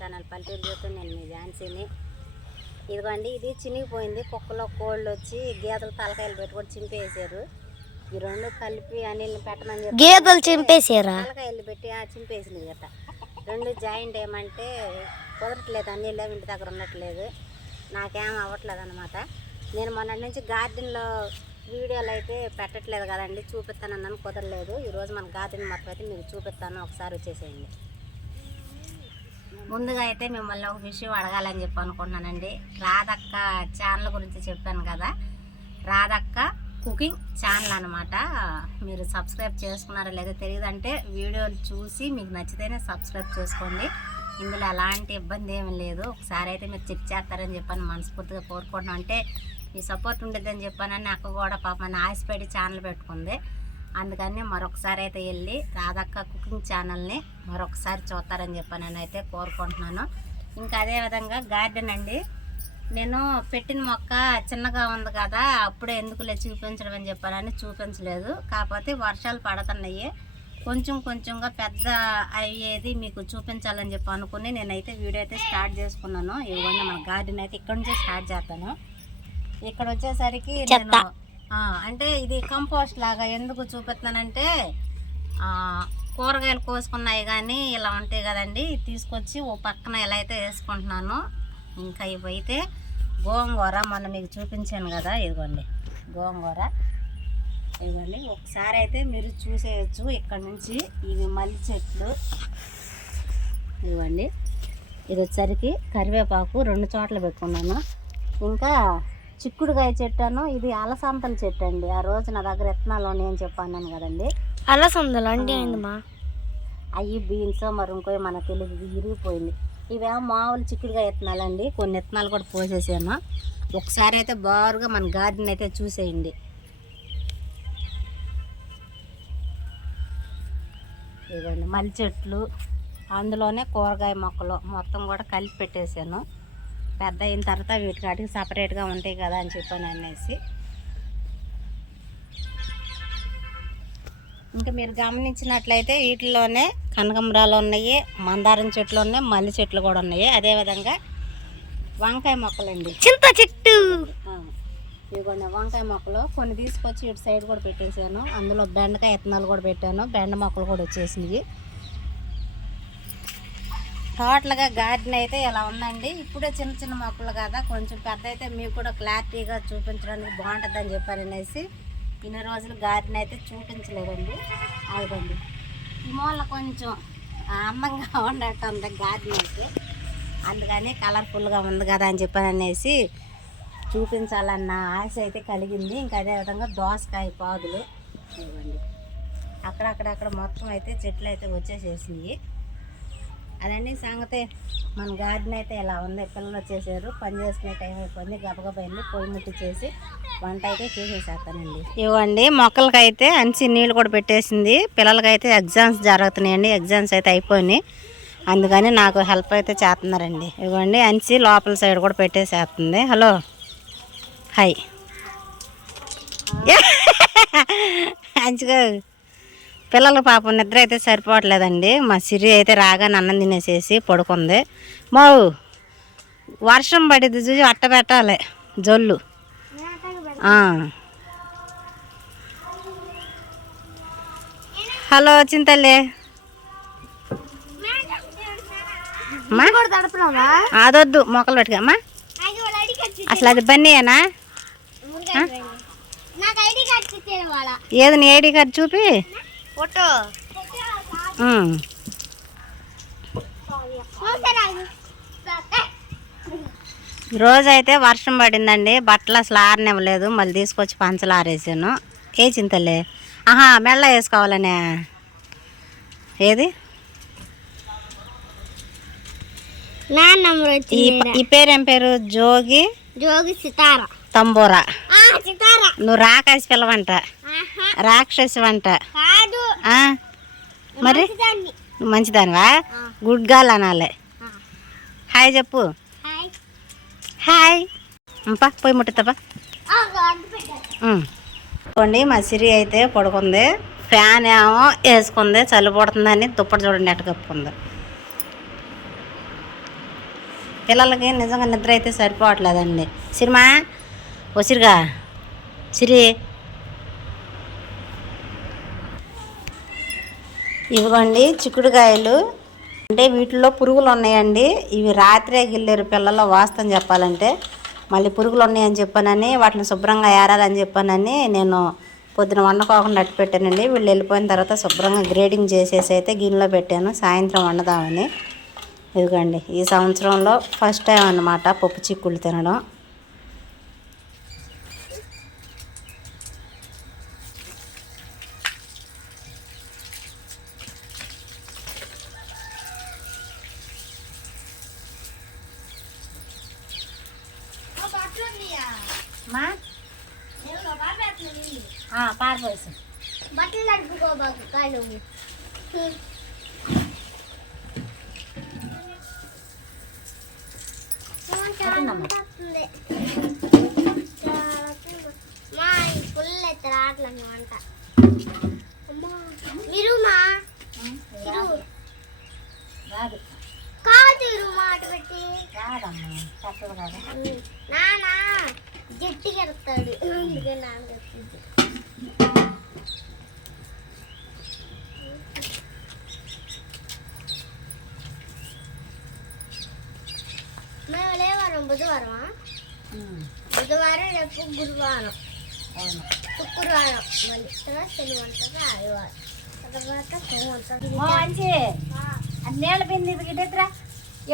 Channel పల్లెటూరు జీవితం. నేను మీ ఝాన్సీని. ఇదిగోండి, ఇది చినిగిపోయింది. కుక్కలో కోళ్ళు వచ్చి గేదెలు తలకాయలు పెట్టుకొని చింపేసారు. ఈ రెండు కలిపి అనిల్ని పెట్టమని చెప్పి గేదెలు చింపేసారా? తలకాయలు పెట్టి చింపేసింది గట్ట. రెండు జాయింట్ ఏమంటే కుదరట్లేదు, అనిల్ ఇంటి దగ్గర ఉండట్లేదు, నాకేం అవ్వట్లేదు అనమాట. నేను మొన్నటి నుంచి గార్డెన్లో వీడియోలు అయితే పెట్టట్లేదు కదండి, చూపిస్తానన్నాను, కుదరలేదు. ఈరోజు మన గార్డెన్ మొత్తం అయితే మీకు చూపిస్తాను, ఒకసారి వచ్చేసేయండి. ముందుగా అయితే మిమ్మల్ని ఒక విషయం అడగాలని చెప్పి అనుకున్నానండి. రాధక్క ఛానల్ గురించి చెప్పాను కదా, రాధక్క కుకింగ్ ఛానల్ అనమాట. మీరు సబ్స్క్రైబ్ చేసుకున్నారో లేదో తెలియదంటే వీడియోలు చూసి మీకు నచ్చితేనే సబ్స్క్రైబ్ చేసుకోండి. ఇందులో ఎలాంటి ఇబ్బంది ఏమీ లేదు. ఒకసారి అయితే మీరు చెక్ చేస్తారని చెప్పని మనస్ఫూర్తిగా కోరుకుంటున్నాం. అంటే మీ సపోర్ట్ ఉండేదని చెప్పానని అక్క కూడా పాపని ఆశపడి ఛానల్ పెట్టుకుంది. అందుకని మరొకసారి అయితే వెళ్ళి రాధక్క కుకింగ్ ఛానల్ని మరొకసారి చూస్తారని చెప్పానని అయితే కోరుకుంటున్నాను. ఇంకా అదేవిధంగా గార్డెన్ అండి, నేను పెట్టిన మొక్క చిన్నగా ఉంది కదా, అప్పుడే ఎందుకులే చూపించడం అని చెప్పానని చూపించలేదు. కాకపోతే వర్షాలు పడుతున్నాయి, కొంచెం కొంచెంగా పెద్ద అయ్యేది మీకు చూపించాలని చెప్పి అనుకుని నేనైతే వీడియో అయితే స్టార్ట్ చేసుకున్నాను. ఇవ్వండి, మన గార్డెన్ అయితే ఇక్కడ నుంచి స్టార్ట్ చేస్తాను. ఇక్కడ వచ్చేసరికి నేను అంటే ఇది కంపోస్ట్ లాగా ఎందుకు చూపిస్తున్నానంటే, కూరగాయలు కోసుకున్నాయి కానీ ఇలా ఉంటాయి కదండి, తీసుకొచ్చి ఓ పక్కన ఎలా అయితే వేసుకుంటున్నాను. ఇంకా ఇవైతే గోంగూర మొన్న మీకు చూపించాను కదా, ఇదిగోండి గోంగూర. ఇదిగోండి, ఒకసారి అయితే మీరు చూసేయచ్చు. ఇక్కడ నుంచి ఇవి మల్లి చెట్లు, ఇదిగోండి. ఇది వచ్చేసరికి కరివేపాకు 2 చోట్ల పెట్టుకున్నాను. ఇంకా చిక్కుడుకాయ చెట్టాను, ఇది అలసందల చెట్టు అండి. ఆ రోజు నా దగ్గర విత్తనాలు నేను చెప్పాను కదండి. అలసందలు అంటే ఏందమ్మా? అవి బీన్స్ మరి ఇంకో మనకు తెలియదు, ఇరిగిపోయింది. ఇవేమో మామూలు చిక్కుడుకాయ విత్తనాలు అండి. కొన్ని విత్తనాలు కూడా పోసేసాను. ఒకసారి అయితే బారుగా మన గార్డెన్ అయితే చూసేయండి. ఇదిగోండి మల్లి చెట్లు, అందులోనే కూరగాయ మొక్కలు మొత్తం కూడా కలిపి పెట్టేశాను. పెద్ద అయిన తర్వాత వీటికి సపరేట్గా ఉంటాయి కదా అని చెప్పాను అనేసి. ఇంకా మీరు గమనించినట్లయితే వీటిలోనే కనకాంబరాలు ఉన్నాయి, మందారం చెట్లు ఉన్నాయి, మల్లి చెట్లు కూడా ఉన్నాయి. అదేవిధంగా వంకాయ మొక్కలండి, చింత చెట్టు. ఇదిగోండి వంకాయ మొక్కలు కొన్ని తీసుకొచ్చి ఇటు సైడ్ కూడా పెట్టేసాను. అందులో బెండకాయ విత్తనాలు కూడా పెట్టాను, బెండ మొక్కలు కూడా వచ్చేసినాయి. టోటల్గా గార్డెన్ అయితే ఇలా ఉందండి. ఇప్పుడే చిన్న చిన్న మొక్కలు కదా, కొంచెం పెద్ద అయితే మీకు కూడా క్లారిటీగా చూపించడానికి బాగుంటుందని చెప్పారు అనేసి ఇన్ని రోజులు గార్డెన్ అయితే చూపించలేదండి. అదిగోండి ఈ మూల కొంచెం అందంగా ఉన్నట్టు ఉంది గార్డెన్ అయితే, అందుకని కలర్ఫుల్గా ఉంది కదా అని చెప్పాను అనేసి చూపించాలన్న ఆశ అయితే కలిగింది. ఇంకా అదేవిధంగా దోసకాయ పాదులు, ఇవ్వండి అక్కడక్కడక్కడ మొత్తం అయితే చెట్లు అయితే వచ్చేసేసినాయి. అదండి సంగతే. మన గార్డెన్ అయితే ఇలా ఉంది. పిల్లలు వచ్చేసారు, పని చేసుకునే టైం అయిపోయింది. గబగబా వెళ్ళి పొయ్యి ముట్టి చేసి వంట అయితే చేసేసేస్తానండి. ఇవ్వండి మొక్కలకైతే అన్సి నీళ్ళు కూడా పెట్టేసింది. పిల్లలకైతే ఎగ్జామ్స్ జరుగుతున్నాయండి, ఎగ్జామ్స్ అయితే అయిపోయినాయి, అందుకని నాకు హెల్ప్ అయితే చేస్తున్నారండి. ఇవ్వండి అన్సి లోపల సైడ్ కూడా పెట్టేసేస్తుంది. హలో హాయ్ మంచిగా. పిల్లల పాపం నిద్ర అయితే సరిపోవట్లేదండి. మా సిరి అయితే రాగానే అన్నం తినేసేసి పడుకుంది. మావు వర్షం పడిద్ది చూసి అట్ట పెట్టాలి జొల్లు. హలో చింతలే, అదొద్దు మొక్కలు పెట్టుకమ్మా. అసలు అది బన్నీయేనా? ఏది నీ ఐడి కార్డు చూపి. రోజైతే వర్షం పడిందండి, బట్టలు అసలు ఆరనివ్వలేదు. మళ్ళీ తీసుకొచ్చి పంచలు ఆరేసాను. ఏ చింతలే, మెల్ల వేసుకోవాలనే. ఏది ఈ పేరు ఏం పేరు? జోగి సితార తంబూరా. నువ్వు రాకాసి పిల్లవంట, రాక్షసి వంట. మరి నువ్వు మంచిదానివా? గుడ్ గర్ల్ అనాలి. హాయ్ చెప్పు. హాయ్ పోయి ముట్టుతాపా. చూడండి మా సిరి అయితే పడుకుంది, ఫ్యాన్ ఏమో వేసుకుంది, చలి పడుతుందని దుప్పటి చూడండి ఎట్ట కప్పుకుంది. పిల్లలకి నిజంగా నిద్ర అయితే సరిపోవట్లేదండి. సిరిమా వసిరిగా సిరి ఇవ్వండి చిక్కుడుకాయలు. అంటే వీటిలో పురుగులు ఉన్నాయండి. ఇవి రాత్రే గిల్లేరు పిల్లలు, వాస్తవం చెప్పాలంటే. మళ్ళీ పురుగులు ఉన్నాయని చెప్పానని వాటిని శుభ్రంగా ఏరాలని చెప్పానని నేను పొద్దున వండుకోకుండా అట్టు పెట్టానండి. వీళ్ళు వెళ్ళిపోయిన తర్వాత శుభ్రంగా గ్రేడింగ్ చేసేసి అయితే గిన్నెలో పెట్టాను సాయంత్రం వండుదామని. ఇదిగోండి ఈ సంవత్సరంలో ఫస్ట్ టైం అన్నమాట పప్పు చిక్కుళ్ళు తినడం. పారిపోయి బట్టలు నడుపుకోబాకు కాళ్ళు మా ఫుల్ అయితే రావట్లేదు వంట. మీరు మా రాదు కాదు మాట పెట్టి రాదమ్మా చక్కగా రాదు. నానా గట్టిగా ఎడతాడు అందుకే నాన్న చెప్పింది. మేము లేవారం బుధవారమా? బుధవారం రేపు గురువారం శుక్రవారం మళ్ళీ తర్వాత శనివారం ఆదివారం తర్వాత సోమవారం. నీళ్ళ బింది గిట్టెత్తురా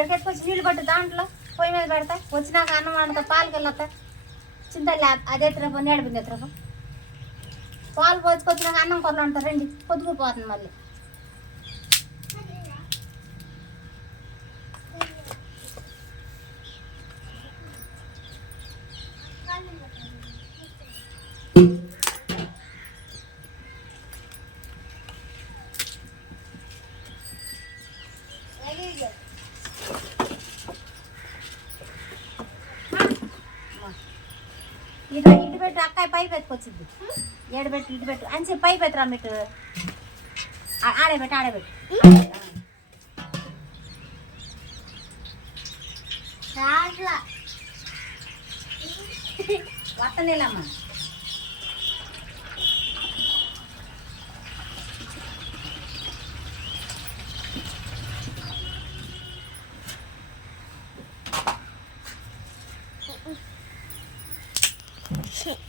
ఎక్కడికొచ్చి నీళ్ళు పట్టు దాంట్లో పొయ్యి మీద పెడతా. వచ్చినాక అన్నం వండుతా పాలకి వెళ్ళొస్తా. చింతలే అదే ఎత్తురా నీళ్ళ బింది ఎత్తురా పాలు పోసుకొచ్చినాక అన్నం కొరలు ఉంటారు. రండి పొద్దుకుపోతుంది మళ్ళీ. ఇటు పెట్టు అక్కాయి పైపు ఎత్తుకొచ్చింది. ఏడబెట్టు ఇటు పెట్టు అని పైపు ఎత్తురా పెట్టు. ఆడబెట్టు ఆడబెట్టు వస్తలేమ్మా.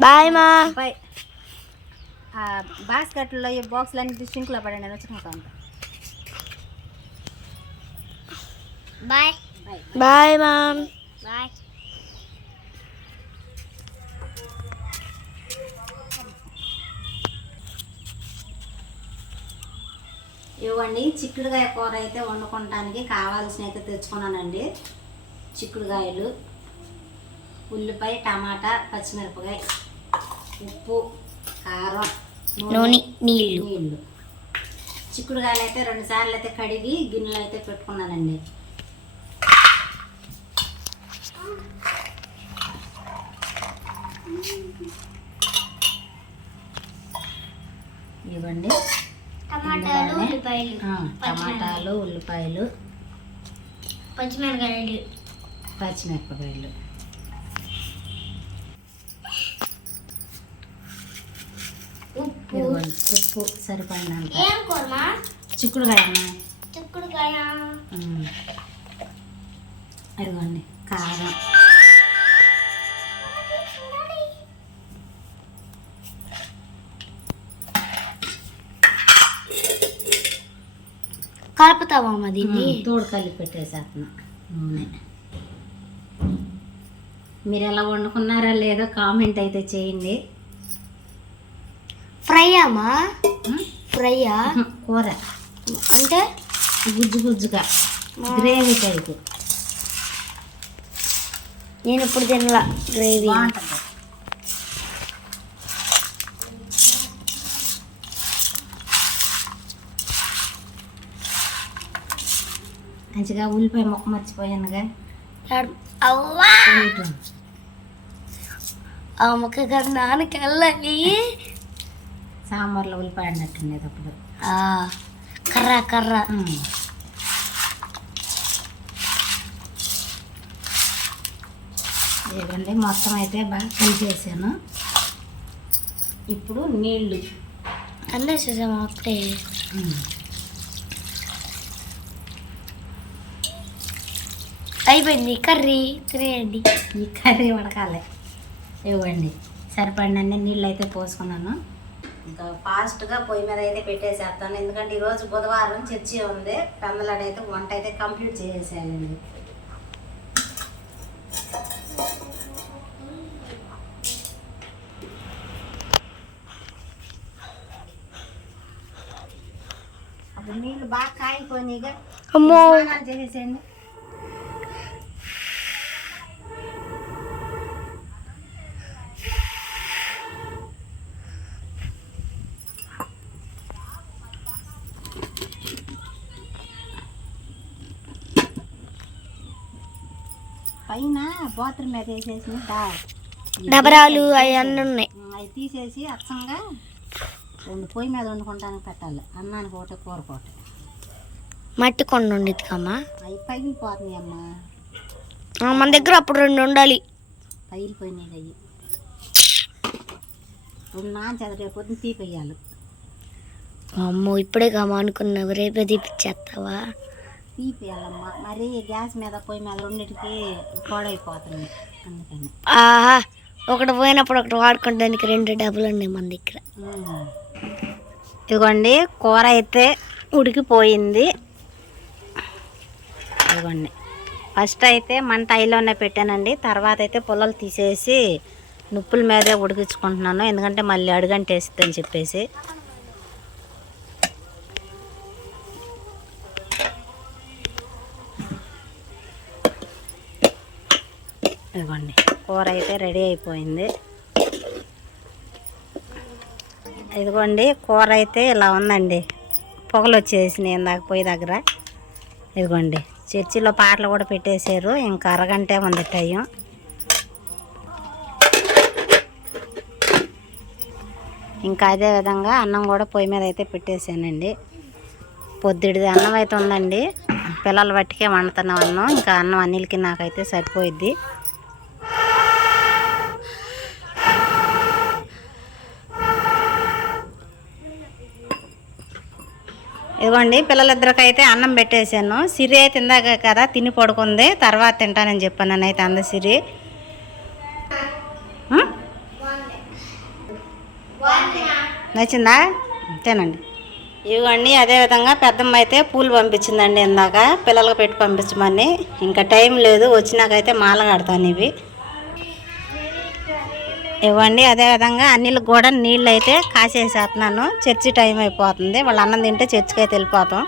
బాయ్ మా. బాస్కెట్లో ఈ బాక్సులు అన్ని సింక్లో పడండి. నేను వచ్చిన ఉంటా. Bye bye ma'am. బాయ్. ఇవ్వండి చిక్కుడుకాయ కూర అయితే వండుకోవటానికి కావాల్సిన అయితే తెచ్చుకున్నానండి. చిక్కుడుకాయలు, ఉల్లిపాయ, టమాటా, పచ్చిమిరపకాయ, ఉప్పు, కారం, నూనె, నీళ్ళు. చిక్కుడుకాయలు అయితే 2 సార్లు అయితే కడిగి గిన్నెలు అయితే పెట్టుకున్నానండి. ఇవ్వండి టమాటాలు, ఉల్లిపాయలు, టమాటాలు, ఉల్లిపాయలు, పచ్చిమిరపకాయలు, ఉప్పు సరిపడినంత. ఏం కూరమా? చిక్కుడుకాయ. ఇదిగోండి కారం, కలుపుతావా దీన్ని? తోడు కలిపి పెట్టేసేస్తున్నా నూనె. మీరు ఎలా వండుకున్నారా లేదో కామెంట్ అయితే చేయండి. ఫ్రైయామా? ఫ్రైయా? కూర అంటే గుజ్జు గుజ్జుగా గ్రేవీ టైపు. నేను ఇప్పుడు తినలా గ్రేవీ. బాగుంటుంది. మంచిగా ఉల్లిపాయ మొక్క మర్చిపోయానుగా. అవ్వా ఆ మొక్క కదా నాన్నకి వెళ్ళాలి. సాంబార్లో ఉల్లిపాయ అన్నట్టుండేది అప్పుడు. కర్ర ఇవ్వండి, మొత్తం అయితే బాగా కలిపేసాను. ఇప్పుడు నీళ్ళు అన్నేసేసాము అప్పుడే. అయిపోయింది కర్రీ, తినేయండి. ఈ కర్రీ ఉడకాలి. ఇవ్వండి, సరిపడినన్ని నీళ్ళు అయితే పోసుకున్నాను. ఇంకా ఫాస్ట్గా పొయ్యి మీద అయితే పెట్టేసేస్తాను, ఎందుకంటే ఈరోజు బుధవారం చర్చి ఉంది. పెందలాడైతే వంట అయితే కంప్లీట్ చేసేయాలండి. అప్పుడు నీళ్ళు బాగా కాయిపోయినాయిగా, అమ్మో చేసేసేయండి. పైన బాత్రూమ్ మీద వేసేసి డబరాలు అవన్నీ ఉన్నాయి. అవి తీసేసి అచ్చంగా పొయ్యి మీద వండుకుంటానికి పెట్టాలి. అన్నానికి ఒకటి, కూరకు ఒకటి. మట్టి కొండ ఉండేది కమ్మా, అవి పగిలిపోతున్నాయి అమ్మా. మన దగ్గర అప్పుడు 2 ఉండాలి. పగిలిపోయినాయి అవి. ఇప్పుడు నాంచేది రేపు పొద్దున్న తీపేయాలి. అమ్మో ఇప్పుడే కమ్మా అనుకున్నావు, రేపే తీపిచ్చేస్తావా? తీపేయాలమ్మా, మరి గ్యాస్ మీద పొయ్యి మీద రెండింటికి పాడైపోతుంది. అందుకని ఆహా, ఒకటి పోయినప్పుడు ఒకటి వాడుకోవడానికి 2 డబ్బులు ఉన్నాయి మన దగ్గర. ఇదిగోండి, కూర అయితే ఉడికిపోయింది. ఇదిగోండి, ఫస్ట్ అయితే మంట ఐలోనే పెట్టానండి. తర్వాత అయితే పుల్లలు తీసేసి నుప్పుల మీదే ఉడికించుకుంటున్నాను, ఎందుకంటే మళ్ళీ అడుగంటేస్తుందని చెప్పేసి. ఇదిగోండి, కూర అయితే రెడీ అయిపోయింది. ఇదిగోండి, కూర అయితే ఇలా ఉందండి. పొగలు వచ్చేసినాయి ఇందాక పొయ్యి దగ్గర. ఇదిగోండి, చర్చిలో పాటలు కూడా పెట్టేశారు. ఇంకా అరగంటే ఉంది టైం. ఇంకా అదే విధంగా అన్నం కూడా పొయ్యి మీద అయితే పెట్టేశానండి. పొద్దుడిది అన్నం అయితే ఉందండి, పిల్లల బట్టికే వండుతున్నాం అన్నం. ఇంకా అన్నం అన్నిటికి నాకైతే సరిపోయిద్ది. ఇదిగోండి, పిల్లలిద్దరికైతే అన్నం పెట్టేశాను. సిరి అయితే ఇందాక కదా తిని పడుకుంది, తర్వాత తింటానని చెప్పాను నేనైతే. అంద సిరి నచ్చిందా? తినండి. ఇవ్వండి, అదేవిధంగా పెద్దమ్మ అయితే పూలు పంపించిందండి ఇందాక, పిల్లలకు పెట్టి పంపించమని. ఇంకా టైం లేదు, వచ్చినాకైతే మాల కడతాను ఇవి. ఇవ్వండి, అదేవిధంగా అన్నిలకు కూడా నీళ్ళు అయితే కాసేసేస్తున్నాను. చర్చి టైం అయిపోతుంది, వాళ్ళు అన్నం తింటే చర్చికి అయితే వెళ్ళిపోతాం.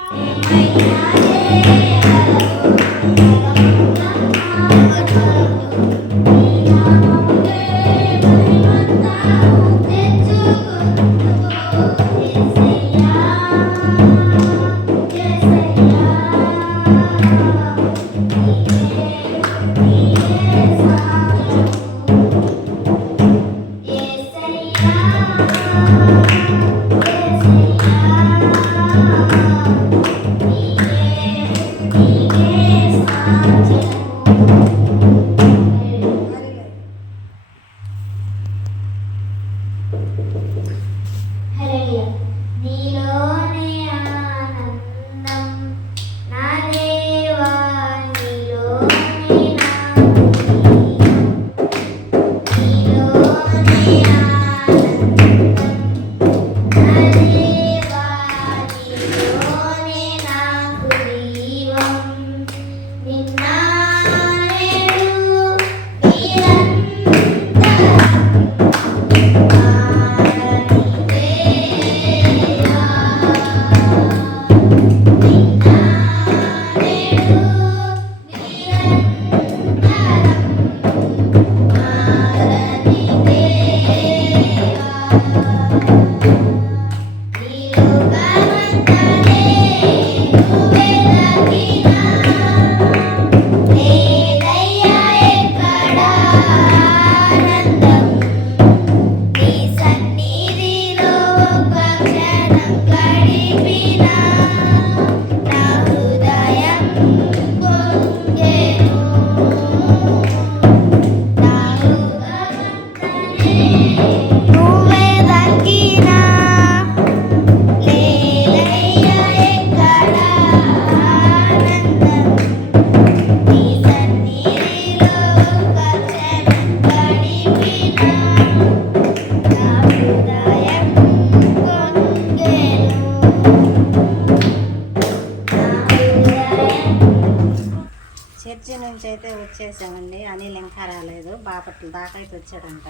ఇంకా రాలేదు, బాపట్ల దాకా అయితే వచ్చాడంట.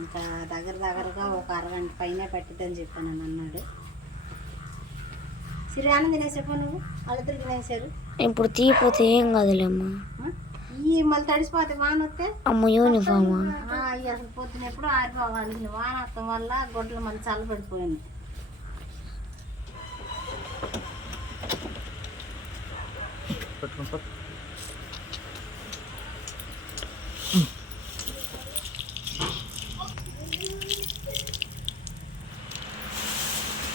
ఇంకా దగ్గరగా ఒక అరగంట పైన పట్టిద్దని చెప్పాను అన్నాడు. సిరియానం తినేసేపో నువ్వు, వాళ్ళిద్దరు తినేసారు. ఇప్పుడు తీయపోతే ఏం కాదులేమ్మా. ఈ మళ్ళీ తడిసిపోతే వాన వస్తే అమ్మ యూనిఫామ్ అసలు పొద్దున ఎప్పుడు ఆరిపోవాలి. వాన వస్తాం వల్ల గొడ్లు మళ్ళీ చల్లబడిపోయింది.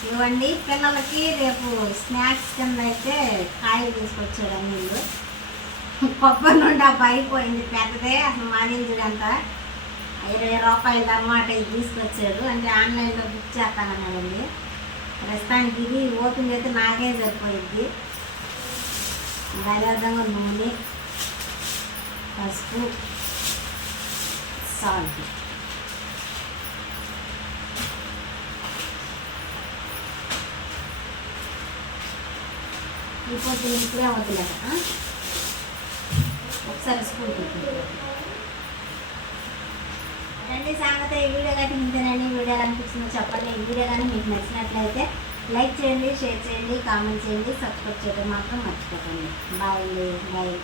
ఇవ్వండి పిల్లలకి రేపు స్నాక్స్ కింద అయితే కాయలు తీసుకొచ్చాడు నీళ్ళు. కొబ్బరి నుండి అయిపోయింది పెద్దదే, అసలు మాదించుడంతా 20 రూపాయలు అన్నమాట. ఇది తీసుకొచ్చాడు, అంటే ఆన్లైన్లో బుక్ చేస్తానన్నాడండి. ప్రస్తుతానికి ఇది ఓపెన్ అయితే నాకే సరిపోయింది. అదేవిధంగా నూనె, పసుపు, సాల్ట్. ఈ పొద్దున ఇప్పుడే వద్దులేక ఒకసారి స్కూల్ రండి. సంగతి ఈ వీడియో కానీ ఇంతేనండి. వీడియో అనిపించిందో చెప్పండి. ఈ వీడియో కానీ మీకు నచ్చినట్లయితే లైక్ చేయండి, షేర్ చేయండి, కామెంట్ చేయండి, సబ్స్క్రైబ్ చేయడం మాత్రం మర్చిపోకండి. బాయ్ అండి, బాయ్.